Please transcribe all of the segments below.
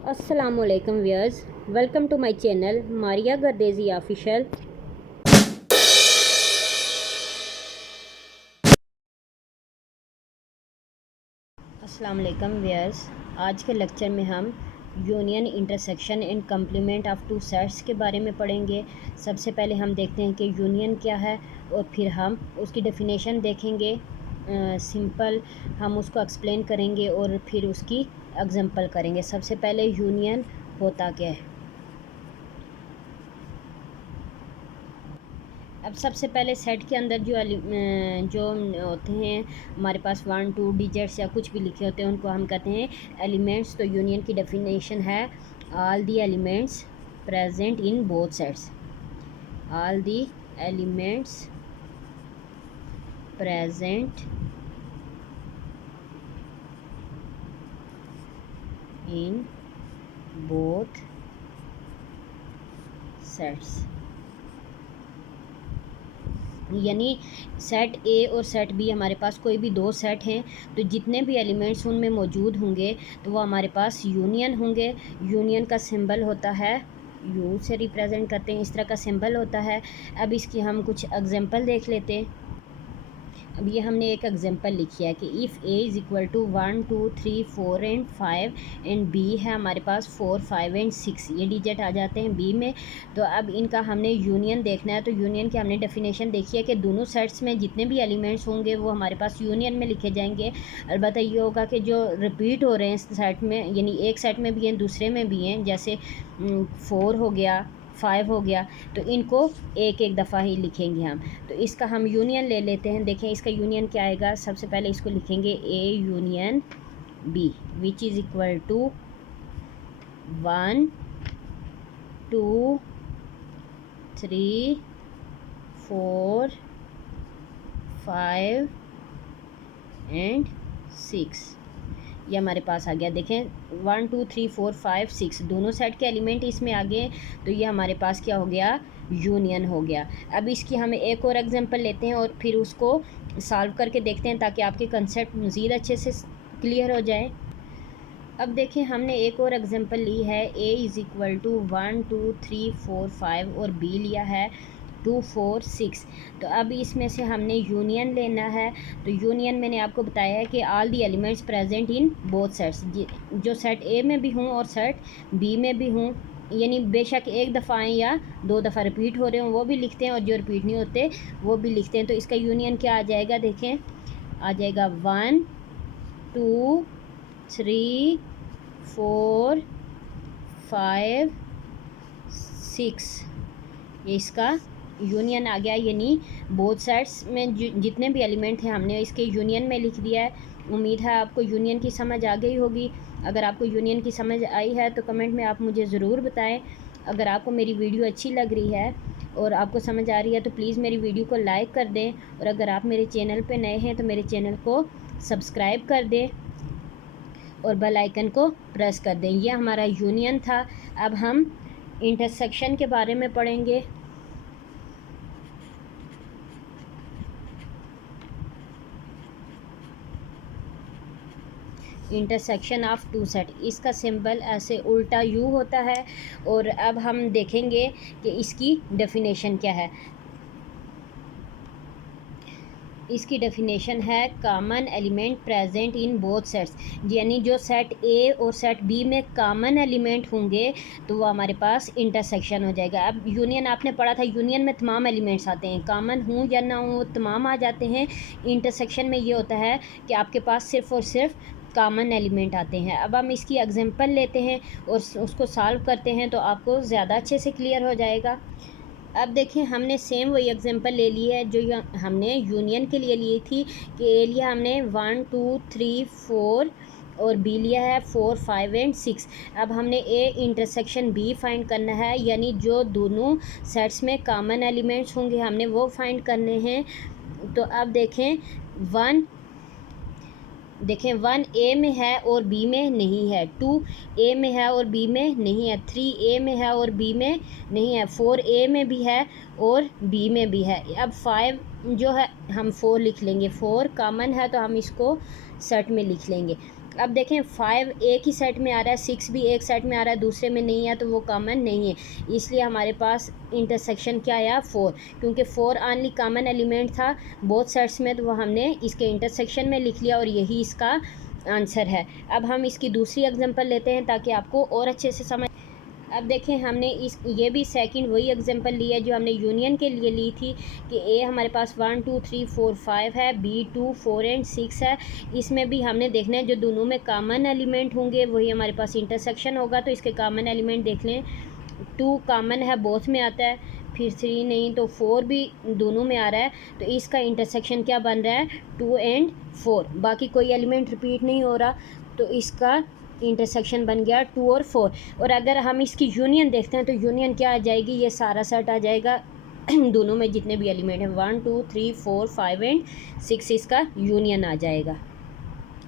Assalamualaikum viewers, welcome to my channel Maria Gardezi Official। अस्सलामुअलैकुम viewers, आज के lecture में हम union, intersection and complement of two sets के बारे में पढ़ेंगे। सबसे पहले हम देखते हैं कि यूनियन क्या है और फिर हम उसकी डेफिनेशन देखेंगे। सिंपल हम उसको एक्सप्लेन करेंगे और फिर उसकी एग्जांपल करेंगे। सबसे पहले यूनियन होता क्या है। अब सबसे पहले सेट के अंदर जो होते हैं हमारे पास 1 2 डिजिट्स या कुछ भी लिखे होते हैं उनको हम कहते हैं एलिमेंट्स। तो यूनियन की डेफिनेशन है all the elements present in both sets. All the elements present in both sets, यानी सेट ए और सेट बी, हमारे पास कोई भी दो सेट हैं तो जितने भी एलिमेंट्स उनमें मौजूद होंगे तो वो हमारे पास यूनियन होंगे। यूनियन का सिंबल होता है, यू से रिप्रेजेंट करते हैं, इस तरह का सिंबल होता है। अब इसकी हम कुछ एग्जांपल देख लेते हैं। अब ये हमने एक एग्जांपल लिखी है कि if A is equal to 1 2 3 4 and 5 and B है हमारे पास 4 5 एंड 6, ये डिजिट आ जाते हैं बी में। तो अब इनका हमने यूनियन देखना है। तो यूनियन की हमने डेफिनेशन देखी है कि दोनों सेट्स में जितने भी एलिमेंट्स होंगे वो हमारे पास यूनियन में लिखे जाएंगे। अलबत्त ये होगा कि जो रिपीट हो रहे हैं सेट में, यानी एक सेट में भी हैं दूसरे में भी हैं, जैसे 4 हो गया 5 हो गया, तो इनको एक एक दफ़ा ही लिखेंगे हम। तो इसका हम यूनियन ले लेते हैं। देखें इसका यूनियन क्या आएगा। सबसे पहले इसको लिखेंगे A union B which is equal to 1 2 3 4 5 and 6। ये हमारे पास आ गया। देखें 1 2 3 4 5 6 दोनों सेट के एलिमेंट इसमें आ गए, तो ये हमारे पास क्या हो गया, यूनियन हो गया। अब इसकी हमें एक और एग्जांपल लेते हैं और फिर उसको सॉल्व करके देखते हैं ताकि आपके कंसेप्ट मज़ीद अच्छे से क्लियर हो जाए। अब देखें हमने एक और एग्जांपल ली है, a इज़ इक्वल टू 1 2 3 4 5 और b लिया है 2 4 6। तो अब इसमें से हमने यूनियन लेना है। तो यूनियन मैंने आपको बताया है कि all the elements present in both sets, जो सेट ए में भी हों और सेट बी में भी हों, यानी बेशक एक दफ़ा आएँ या दो दफ़ा रिपीट हो रहे हों वो भी लिखते हैं और जो रिपीट नहीं होते वो भी लिखते हैं। तो इसका यूनियन क्या आ जाएगा, देखें आ जाएगा 1 2 3 4 5 6, ये इसका यूनियन आ गया। यानी बोथ साइड्स में जितने भी एलिमेंट हैं हमने इसके यूनियन में लिख दिया है। उम्मीद है आपको यूनियन की समझ आ गई होगी। अगर आपको यूनियन की समझ आई है तो कमेंट में आप मुझे ज़रूर बताएं। अगर आपको मेरी वीडियो अच्छी लग रही है और आपको समझ आ रही है तो प्लीज़ मेरी वीडियो को लाइक कर दें, और अगर आप मेरे चैनल पर नए हैं तो मेरे चैनल को सब्सक्राइब कर दें और बेल आइकन को प्रेस कर दें। यह हमारा यूनियन था। अब हम इंटरसेक्शन के बारे में पढ़ेंगे। इंटरसेक्शन ऑफ टू सेट, इसका सिंबल ऐसे उल्टा यू होता है। और अब हम देखेंगे कि इसकी डेफिनेशन क्या है। इसकी डेफिनेशन है common element present in both sets, यानी जो सेट ए और सेट बी में कॉमन एलिमेंट होंगे तो वो हमारे पास इंटरसेक्शन हो जाएगा। अब यूनियन आपने पढ़ा था, यूनियन में तमाम एलिमेंट्स आते हैं, कॉमन हों या ना हो तमाम आ जाते हैं। इंटरसेक्शन में ये होता है कि आपके पास सिर्फ़ और सिर्फ कॉमन एलिमेंट आते हैं। अब हम इसकी एग्जांपल लेते हैं और उसको सॉल्व करते हैं तो आपको ज़्यादा अच्छे से क्लियर हो जाएगा। अब देखें हमने सेम वही एग्जांपल ले ली है जो हमने यूनियन के लिए ली थी कि ए लिया हमने 1 2 3 4 और बी लिया है 4 5 एंड 6। अब हमने ए इंटरसेक्शन बी फाइंड करना है, यानी जो दोनों सेट्स में कॉमन एलिमेंट्स होंगे हमने वो फाइंड करने हैं। तो अब देखें 1 ए में है और बी में नहीं है, 2 ए में है और बी में नहीं है, 3 ए में है और बी में नहीं है, 4 ए में भी है और बी में भी है। अब 5 जो है हम 4 लिख लेंगे, 4 कॉमन है तो हम इसको सेट में लिख लेंगे। अब देखें 5 एक ही सेट में आ रहा है, 6 भी एक सेट में आ रहा है, दूसरे में नहीं है, तो वो कॉमन नहीं है। इसलिए हमारे पास इंटरसेक्शन क्या आया 4, क्योंकि 4 ओनली कॉमन एलिमेंट था बोथ सेट्स में, तो वो हमने इसके इंटरसेक्शन में लिख लिया और यही इसका आंसर है। अब हम इसकी दूसरी एग्जांपल लेते हैं ताकि आपको और अच्छे से समझ। अब देखें हमने ये भी सेकंड वही एग्जांपल ली है जो हमने यूनियन के लिए ली थी कि ए हमारे पास 1 2 3 4 5 है, बी 2 4 एंड 6 है। इसमें भी हमने देखना है जो दोनों में कॉमन एलिमेंट होंगे वही हमारे पास इंटरसेक्शन होगा। तो इसके कॉमन एलिमेंट देख लें, 2 कॉमन है, बोथ में आता है, फिर 3 नहीं, तो 4 भी दोनों में आ रहा है, तो इसका इंटरसेक्शन क्या बन रहा है 2 एंड 4। बाकी कोई एलिमेंट रिपीट नहीं हो रहा, तो इसका इंटरसेक्शन बन गया 2 और 4। और अगर हम इसकी यूनियन देखते हैं तो यूनियन क्या आ जाएगी, ये सारा सेट आ जाएगा दोनों में जितने भी एलिमेंट हैं 1 2 3 4 5 एंड 6 इसका यूनियन आ जाएगा।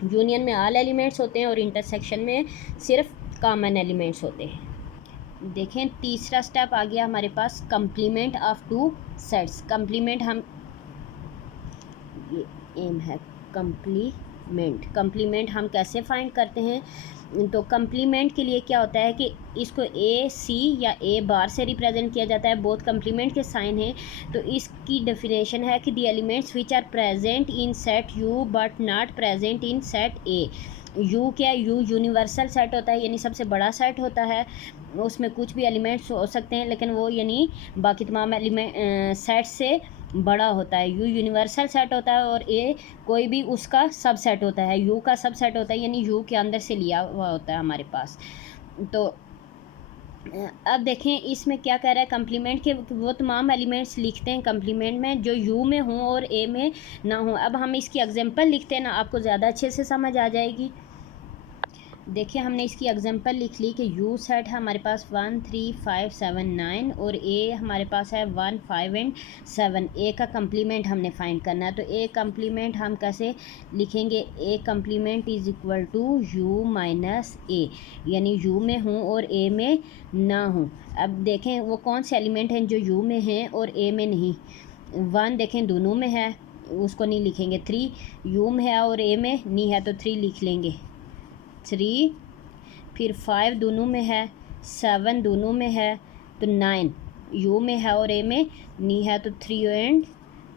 यूनियन में ऑल एलिमेंट्स होते हैं और इंटरसेक्शन में सिर्फ कॉमन एलिमेंट्स होते हैं। देखें तीसरा स्टेप आ गया हमारे पास, complement of two sets. Complement हम ये एम है कंप्लीमेंट हम कैसे फाइंड करते हैं। तो कंप्लीमेंट के लिए क्या होता है कि इसको ए सी या ए बार से रिप्रेजेंट किया जाता है, बोथ कंप्लीमेंट के साइन हैं। तो इसकी डेफिनेशन है कि the elements which are present in set U but not present in set A. U क्या, यू यूनिवर्सल सेट होता है, यानी सबसे बड़ा सेट होता है, उसमें कुछ भी एलिमेंट्स हो सकते हैं लेकिन वो यानी बाकी तमाम एलिमेंट सेट से बड़ा होता है। यू यूनिवर्सल सेट होता है और ए कोई भी उसका सब सेट होता है, यू का सब सेट होता है, यानी यू के अंदर से लिया हुआ होता है हमारे पास। तो अब देखें इसमें क्या कह रहा है, कंप्लीमेंट के वो तमाम एलिमेंट्स लिखते हैं कंप्लीमेंट में जो यू में हों और ए में ना हों। अब हम इसकी एग्जांपल लिखते हैं ना, आपको ज़्यादा अच्छे से समझ आ जाएगी। देखिए हमने इसकी एग्जांपल लिख ली कि यू सेट है हमारे पास 1 3 5 7 9 और ए हमारे पास है 1 5 एंड 7। ए का कंप्लीमेंट हमने फाइंड करना है, तो ए कंप्लीमेंट हम कैसे लिखेंगे, A complement is equal to U minus A, यानी यू में हूँ और ए में ना हूँ। अब देखें वो कौन से एलिमेंट हैं जो यू में हैं और ए में नहीं। 1 देखें दोनों में है, उसको नहीं लिखेंगे। 3 यू में है और ए में नहीं है, तो 3 लिख लेंगे 3। फिर 5 दोनों में है, 7 दोनों में है, तो 9 यू में है और ए में नहीं है, तो 3 एंड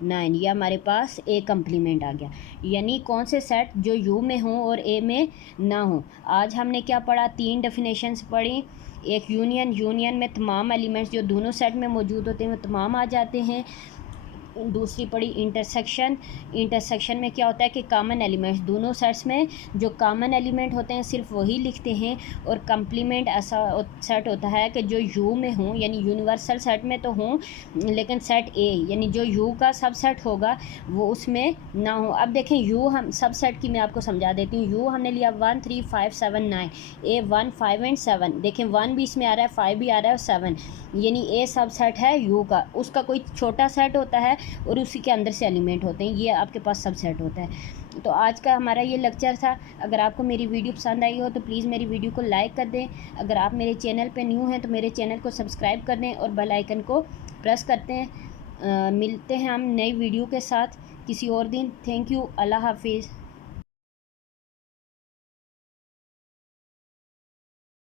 9। ये हमारे पास ए कंप्लीमेंट आ गया, यानी कौन से सेट जो यू में हों और ए में ना हों। आज हमने क्या पढ़ा, 3 डेफिनेशंस पढ़ी। एक यूनियन में तमाम एलिमेंट्स जो दोनों सेट में मौजूद होते हैं वो तमाम आ जाते हैं। दूसरी पड़ी इंटरसेक्शन में क्या होता है कि कॉमन एलिमेंट्स दोनों सेट्स में जो कॉमन एलिमेंट होते हैं सिर्फ वही लिखते हैं। और कंप्लीमेंट ऐसा सेट होता है कि जो यू में हों, यानी यूनिवर्सल सेट में तो हों लेकिन सेट ए यानी जो यू का सब सेट होगा वो उसमें ना हो। अब देखें यू हम सब सेट की मैं आपको समझा देती हूँ। यू हमने लिया 1 3 5 7 9, ए 1 5 एंड 7। देखें 1 भी इसमें आ रहा है, 5 भी आ रहा है और 7, यानी ए सब सेट है यू का। उसका कोई छोटा सेट होता है और उसी के अंदर से एलिमेंट होते हैं, ये आपके पास सब सेट होता है। तो आज का हमारा ये लेक्चर था। अगर आपको मेरी वीडियो पसंद आई हो तो प्लीज़ मेरी वीडियो को लाइक कर दें। अगर आप मेरे चैनल पे न्यू हैं तो मेरे चैनल को सब्सक्राइब कर दें और बेल आइकन को प्रेस करते हैं। मिलते हैं हम नई वीडियो के साथ किसी और दिन। थैंक यू, अल्लाह हाफिज़।